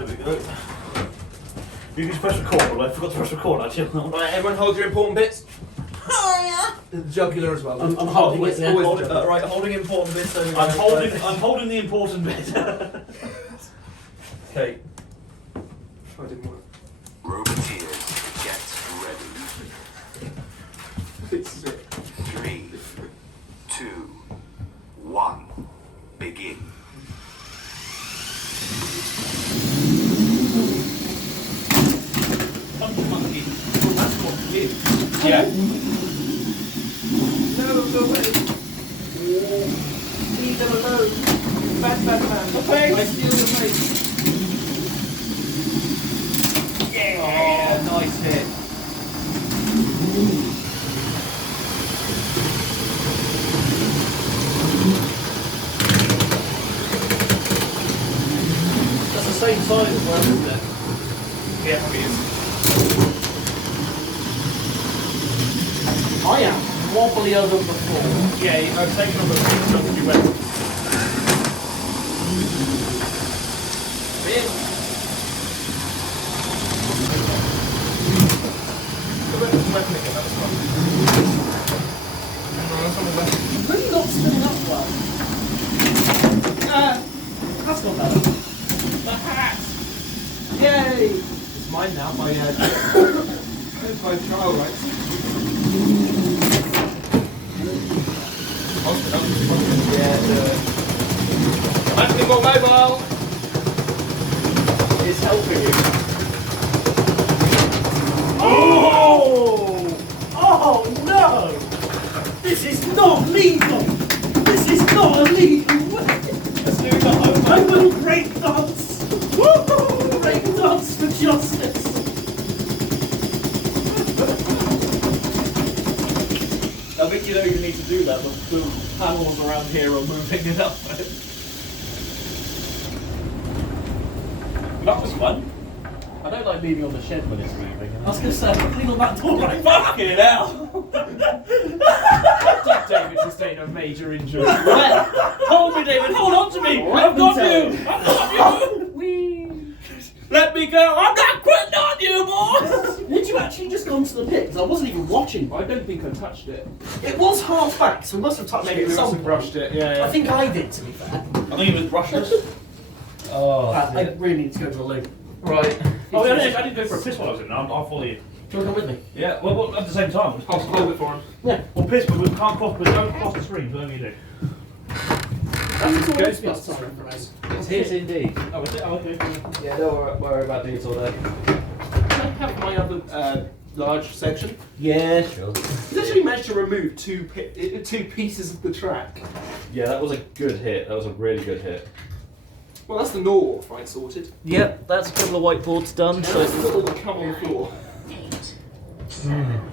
There we go. You can press record, but I forgot to press record actually. Right, everyone hold your important bits. Oh yeah. The jugular as well. I'm holding it. Yeah. Right, holding important bits. I'm holding the important bit. Okay. I didn't want Roboteers, get ready. 3, 2, 1, begin. Punch monkey. Well, that's what it is. Yeah. No, go away. Leave them alone. Bad man. Okay. I steal your face. Yeah. Oh, nice hit. That's the same size as well, isn't it? Yeah, it is. I am wobblier than before. Yeah, I've taken on the things that you went. Weapon again, that was fun. Really not spinning up well. That's not better. The hat! Yay! It's mine now, my my trial rights. Yeah, do it. Anthony more mobile! It's helping you. Oh! Oh no! This is not legal! This is not a legal way! Let's do it. I will break dance! Woo-hoo! Break dance for justice! I think you know you need to do that. The panels around here are moving it up. That was fun. I don't like leaving on the shed when it's moving. I was going to say, clean on that door right Fucking hell! David sustained a major injury. Hold me, David. Hold on to me. I've got you. I've got you. Whee! Let me go. I'm not quitting on you, boss. Did you actually just go into the pit? Because I wasn't even watching. I don't think I touched it. It was half back, so we must have touched it Maybe at we some must have point. brushed it, yeah. I think I did, to be fair. I think it was brushless. Oh, I really need to go to the loo. right. Oh, yeah, I didn't go for a piss while I was in there. I'll follow you. Do you want to come with me? Yeah, well, at the same time. I'll hold it for him. Yeah. Well, piss, but we can't cross. But don't cross the stream. Whatever you do. That's all Ghostbusters reference. It's his indeed. Oh, is it? Oh, okay. Yeah, don't worry about detail there. Can I have my other large section? Yeah, sure. He's actually managed to remove two pieces of the track. Yeah, that was a good hit. That was a really good hit. Well, that's the North, right, sorted. Yep, that's a couple of whiteboards done. So it's all the come on the floor. 8, 7,